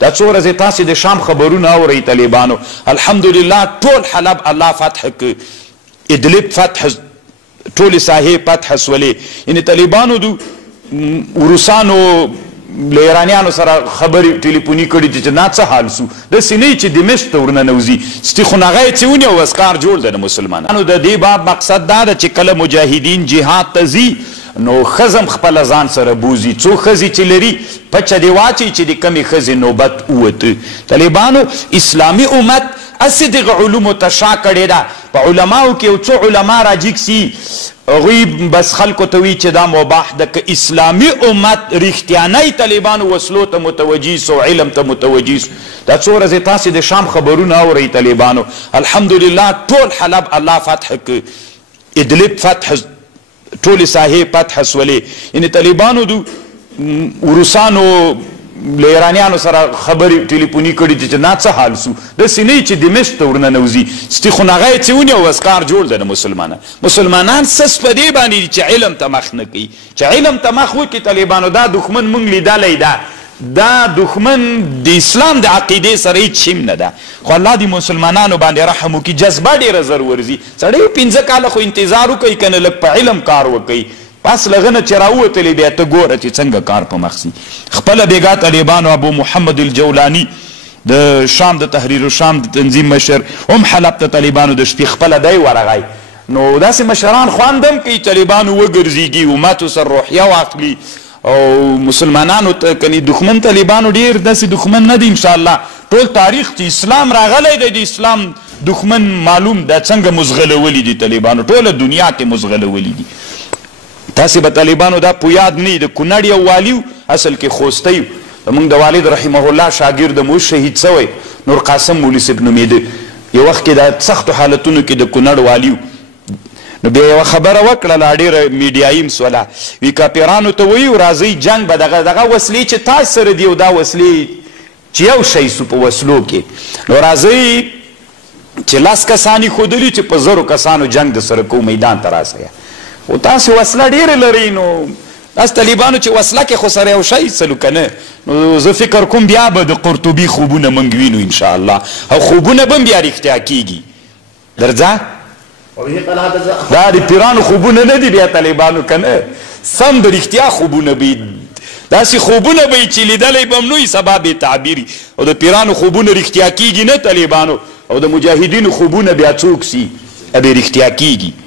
دا څو ورځې تاسې د شام خبرونه اورئ طالبانو الحمدلله ټول حلب الله فتح که ادلب فتح ټولې ساحې فتح سولې یعنې طالبانو د روسانو له ایرانیانو سره خبرې ټلیفوني کړي چې نه څه حال سو داسې نه چې دمشق ته ورننوځي ستیخونه هغه یې څه ونیو اسکار جوړ دی د مسلمانانو د دې باب مقصد دا ده چې کله مجاهدین جهاد ته ځي نو ښځم خپله ځان سره بوځي څو ښځې چې لري پچه دې واچوي چې د کمې ښځې نوبت ووته طالبانو اسلامي امت هسې دغه علومو ته شا کړې ده په علماو کې یو څو علما راجیګ سي هغوی بس خلکو ته وي چې دا مباح ده که اسلامي امت رښتیانی طالبانو وسلو ته متوجه سو علم ته متوجه سو دا څو ورځې تاسې د شام خبرونه اورئ طالبانو الحمدلله ټول حلب الله فتح که ادلب فتح ټولې ساحې فتح سولې یعنې طالبانو د روسانو له ایرانیانو سره خبرې ټلیفوني کړي چې نه څه حال سو داسې نه چې دمشق ته ورننوځي ستیخونه هغه یې څه ونیو اسکار جوړ دی د مسلمانان سس په دې باندې چې علم ته مخ نه کوي چې علم ته مخ وکړي طالبانو دا دښمن موږ لیدلی ده دا دښمن د اسلام د عقیدې سره هیڅ شیم نه ده خو الله دې مسلمانانو باندې رحم وکړي جذبه ډېره زر ورځي سړی 15 کاله خو انتظار وکوي که نه لږ په علم کار وکوي پس لغه نه چې راووتلې بیا ته ګوره چې څنګه کار په مخ سي خپله بېګا طالبانو ابو محمد الجولاني د شام د تحریر الشام د تنظیم مشر هم حلب ته طالبانو د شپې خپله دی ورغی نو داسې مشران خوند هم کوي طالبانو وګرځېږي امتو سره روحیه واخلي او مسلمانانو ته کني دښمن طالبانو ډېر داسې دښمن نه دی انشاءالله ټول تاریخ چې اسلام راغلی دی د اسلام دښمن معلوم ده څنګه مزغلولي دي طالبانو ټوله دنیا کې مزغلولي دي تاسې به طالبانو دا په یاد نه د کونړ یو والي اصل کې خوستی زموږ د والد رحمه الله شاګرد مو شهید سوی نور قاسم مولوي صاحب نومېده یو وخت کې د سختو حالتونو کې د کونړ والي نو بیا یوه خبره وکړله ډېره میډیایي مسوله وي کاپیرانو ته وایي راځئ جنګ به دغه وسلې چې تاسې سره دي او دا وسلې چې یو شی سو په وسلو کې نو راځئ چې 10 کسان یې ښودلي چې په 1000 کسانو جنګ د سره کوو میدان ته راسئ او تاسې وسله ډېرې لرئ نو تاسې طالبانو چې وسله کې خو سره یو شی څلو که نه نو زه فکر کوم بیا به د قرطبي خوبونه موږ وینو انشاءالله او خوبونه به هم بیا رښتیا کېږي درځه دا د پیرانو خوبونه نه دي بیا طالبانو که نه سم د رښتیا خوبونه به داسې خوبونه به چې لیدلی به هم نه وي سبا بې تعبیري او د پیرانو خوبونه رښتیا کېږي نه طالبانو او د مجاهدینو خوبونه بیا څوک سي بې رښتیا کېږي